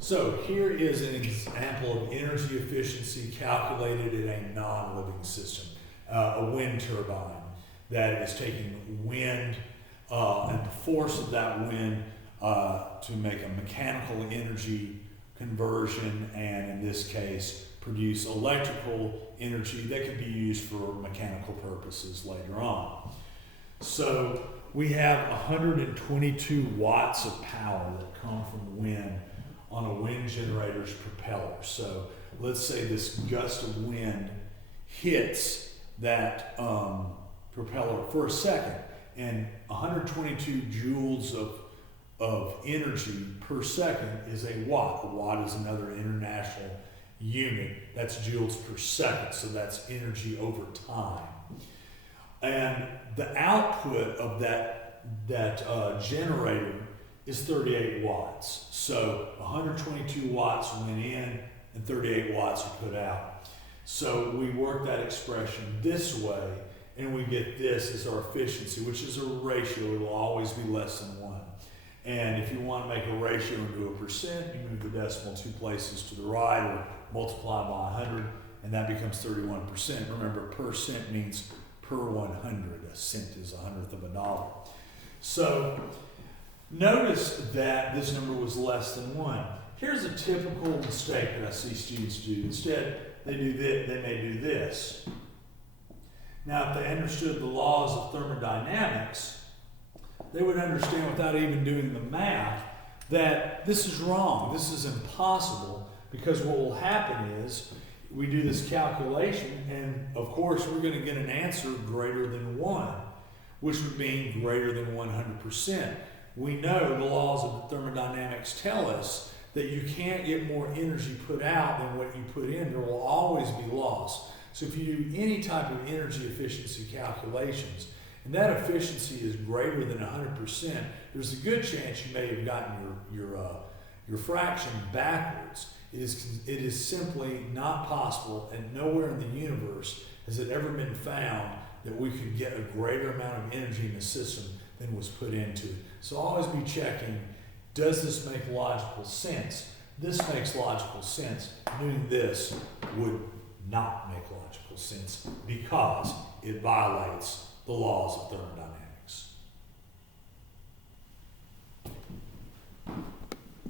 So here is an example of energy efficiency calculated in a non-living system, a wind turbine that is taking wind and the force of that wind to make a mechanical energy conversion, and in this case produce electrical energy that can be used for mechanical purposes later on. So we have 122 watts of power that come from wind on a wind generator's propeller. So let's say this gust of wind hits that propeller for a second, and 122 joules of energy per second is a watt. A watt is another international unit. That's joules per second, so that's energy over time. And the output of that generator is 38 watts. So 122 watts went in and 38 watts are put out. So we work that expression this way, and we get this as our efficiency, which is a ratio. It will always be less than 1. And if you want to make a ratio into a percent, you move the decimal 2 places to the right or multiply by 100, and that becomes 31%. Remember, percent means per 100. A cent is 100th of a dollar. So notice that this number was less than 1. Here's a typical mistake that I see students do. Instead, they may do this. Now, if they understood the laws of thermodynamics, they would understand without even doing the math that this is wrong, this is impossible, because what will happen is we do this calculation, and of course we're going to get an answer greater than 1, which would mean greater than 100%. We know the laws of thermodynamics tell us that you can't get more energy put out than what you put in. There will always be loss. So if you do any type of energy efficiency calculations, and that efficiency is greater than 100%, there's a good chance you may have gotten your fraction backwards. It is simply not possible, and nowhere in the universe has it ever been found that we could get a greater amount of energy in the system than was put into it. So always be checking, does this make logical sense? This makes logical sense. Doing this would not make logical sense because it violates the laws of thermodynamics.